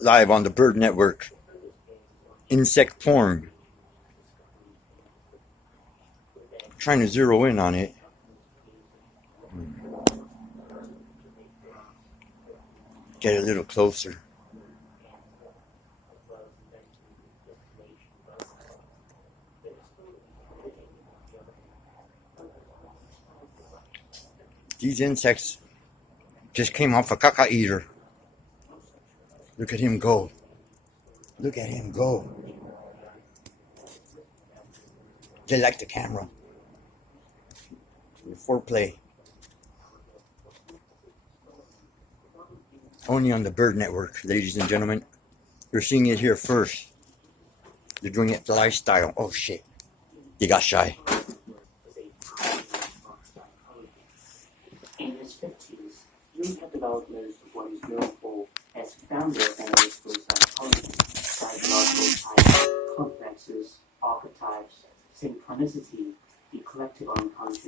live on the Bird Network. Insect porn. Trying to zero in on it. Get a little closer. These insects just came off a caca eater. Look at him go. Look at him go. They like the camera. Foreplay. Only on the Bird Network, ladies and gentlemen. You're seeing it here first. They're doing it lifestyle. Oh shit. They got shy. In his 50s, Jung had developed what is known for as founder of analytical psychology, psychological types, complexes, archetypes, synchronicity, the collective unconscious.